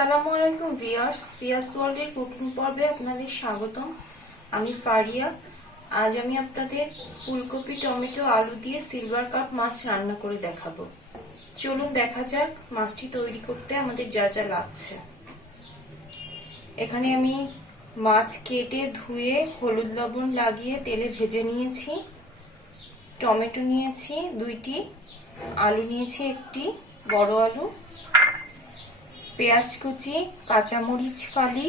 আসসালামুআলাইকুম viewers, ফিয়াস ওয়ার্ল্ডের cooking পর্বে আপনাদের স্বাগতম। আমি ফারিয়া। আজ আমি আপনাদের ফুলকপি, টমেটো, আলু দিয়ে সিলভার কাপ মাছ রান্না করে দেখাবো। চলুন দেখা যাক মাছটি তৈরি করতে আমাদের যা যা লাগছে। এখানে আমি মাছ কেটে ধুয়ে হলুদ লবণ লাগিয়ে তেলে ভেজে নিয়েছি। টমেটো নিয়েছি 2টি, আলু নিয়েছি 1টি বড় আলু, পেঁয়াজ কুচি, কাঁচামরিচ ফালি,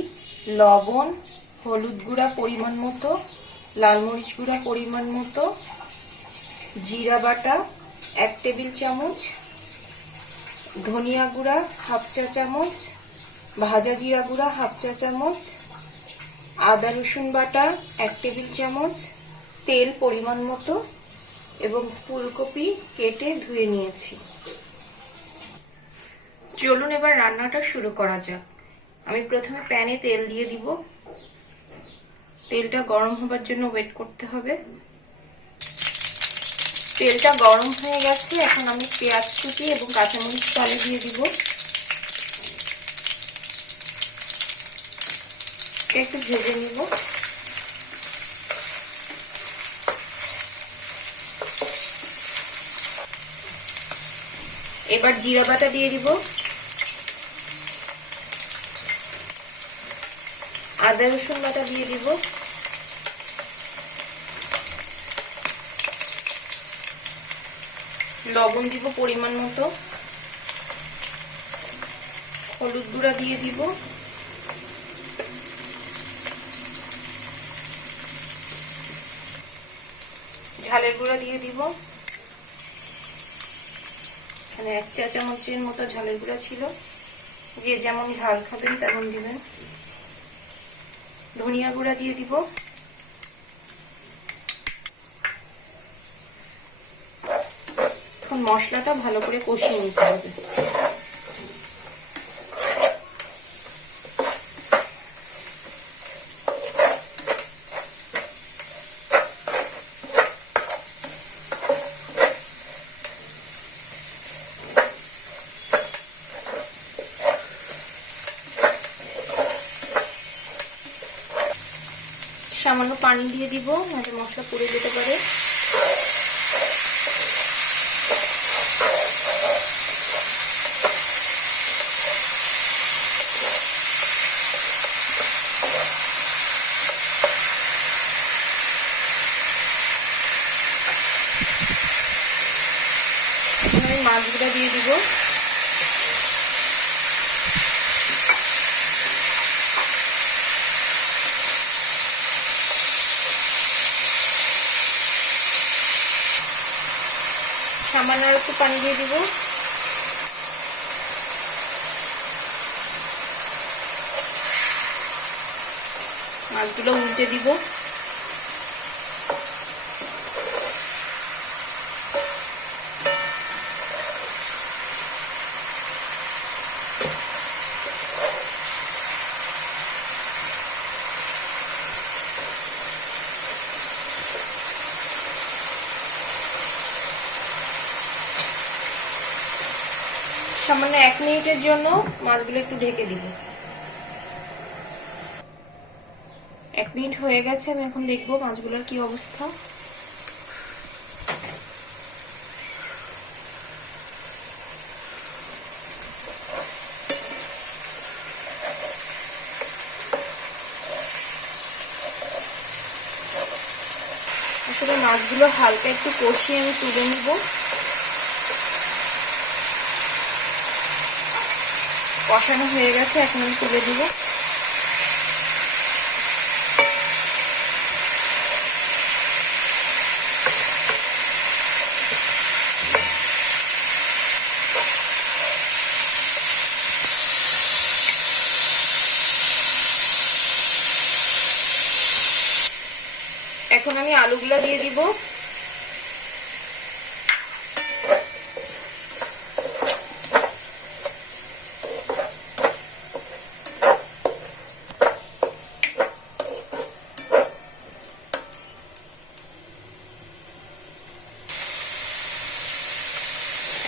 লবণ, হলুদ গুঁড়া পরিমাণ মতো, লাল মরিচ গুঁড়া পরিমাণ মতো, জিরা বাটা 1 টেবিল চামচ, ধনিয়া গুঁড়া 1/2 চা চামচ, ভাজা জিরা গুঁড়া 1/2 চা চামচ, আদা রসুন বাটা 1 টেবিল চামচ, তেল পরিমাণ মতো এবং ফুলকপি কেটে ধুয়ে নিয়েছি। চলুন এবার রান্নাটা শুরু করা যাক। আমি প্রথমে প্যানে তেল দিয়ে দিব। তেলটা গরম হবার জন্য ওয়েট করতে হবে। তেলটা গরম হয়ে গেছে, এখন আমি পেঁয়াজ কুচি এবং কাঁচামরিচ ফালি দিয়ে দিব। একটু ভেজে নিব। এবার জিরা বাটা দিয়ে দিব, আদা রসুন বাটা দিয়ে দিব, লবণ দিব পরিমাণ মতো, হলুদ গুঁড়া দিয়ে দিব, ঝালের গুঁড়া দিয়ে দিব। এখানে 1 চা চামচের মতো ঝালের গুঁড়া ছিল, যে যেমন ঝাল খাবেন তেমন দিবেন। ধনিয়া গুঁড়া দিয়ে দিব। এখন মশলাটা ভালো করে কষিয়ে নিতে হবে। সামান্য পানি দিয়ে দিব, যাতে মশলা পুড়ে যেতে পারে। মাছগুলো দিয়ে দিব। সামান্য একটু পানি দিয়ে দিব। মাছগুলো উল্টে দিব। সামান্য 1 মিনিটের জন্য মাছগুলো একটু ঢেকে দিব। 1 মিনিট হয়ে গেছে, আমি এখন দেখবো মাছগুলোর কি অবস্থা। আসলে মাছগুলো হালকা একটু কষিয়ে আমি তুলে নিব। কষানো হয়ে গেছে, এখন আমি তুলে দিব। এখন আমি আলুগুলা দিয়ে দিব।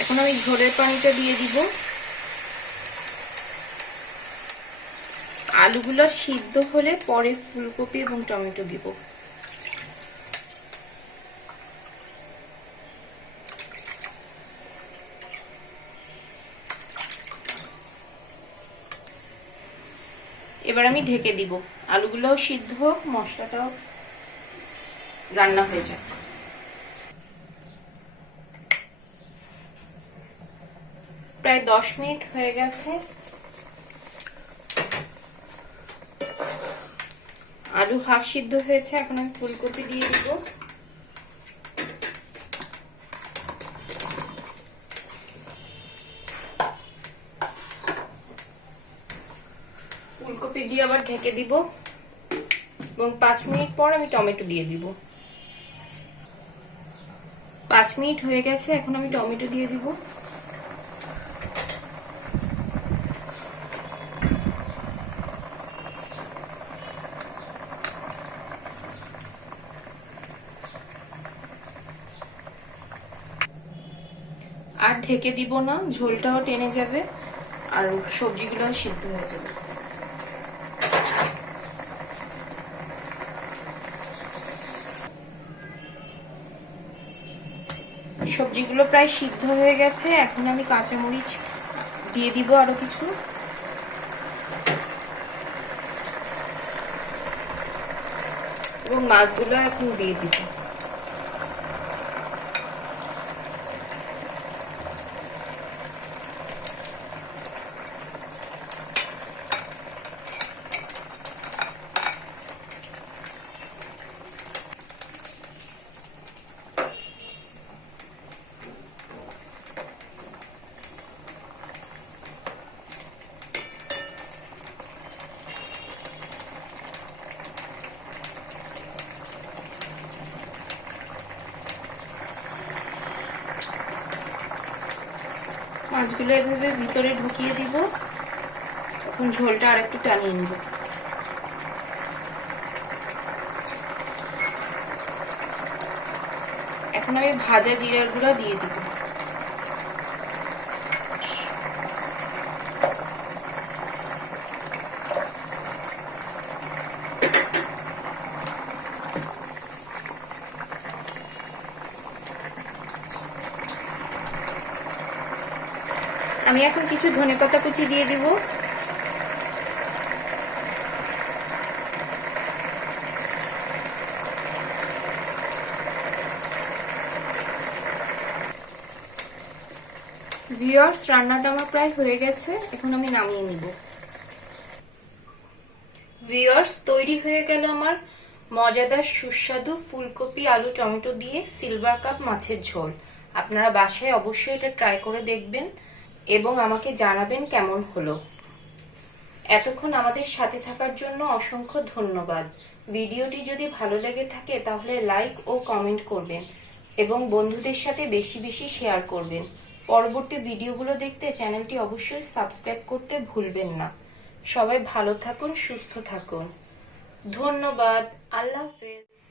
এখন আমি ঝোলের পানিটা দিয়ে দিব। আলুগুলো সিদ্ধ হলে পরে ফুলকপি এবং টমেটো দিব। এবার আমি ঢেকে দিব, আলুগুলোও সিদ্ধ হোক, মশলাটাও রান্না হয়ে যায়। প্রায় 10 মিনিট হয়ে গেছে। আলু হাফ সিদ্ধ হয়েছে, এখন আমি ফুলকপি দিয়ে দিব। ফুলকপি দিয়ে আবার ঢেকে দিব এবং 5 মিনিট পর আমি টমেটো দিয়ে দিব। 5 মিনিট হয়ে গেছে, এখন আমি টমেটো দিয়ে দিব। আর ঢেকে দিব না, ঝোলটাও টেনে যাবে আর সবজিগুলো সিদ্ধ হয়ে যাবে। সবজিগুলো প্রায় সিদ্ধ হয়ে গেছে, এখন আমি কাঁচামরিচ দিয়ে দিব আরো কিছু। এবং মাছগুলো এখন দিয়ে দিব। মাছগুলো এভাবে ভিতরে ঢুকিয়ে দিব। এখন ঝোলটা আর একটু টানিয়ে নিব। এখন আমি ভাজা জিরার গুঁড়া দিয়ে দিব। আমি এখন কিছু ধনেপাতা কুচি দিয়ে দিব। ভিউয়ার্স, রান্নাটা আমার প্রায় হয়ে গেছে, এখন আমি নামিয়ে নিব। ভিউয়ার্স, তৈরি হয়ে গেল আমার মজাদার সুস্বাদু ফুলকপি আলু টমেটো দিয়ে সিলভার কাপ মাছের ঝোল। আপনারা বাসায় অবশ্যই এটা ট্রাই করে দেখবেন এবং আমাকে জানাবেন কেমন হলো। এতক্ষণ আমাদের সাথে থাকার জন্য অসংখ্য ধন্যবাদ। ভিডিওটি যদি ভালো লেগে থাকে তাহলে লাইক ও কমেন্ট করবেন এবং বন্ধুদের সাথে বেশি বেশি শেয়ার করবেন। পরবর্তী ভিডিওগুলো দেখতে চ্যানেলটি অবশ্যই সাবস্ক্রাইব করতে ভুলবেন না। সবাই ভালো থাকুন, সুস্থ থাকুন। ধন্যবাদ। আল্লাহ হাফেজ।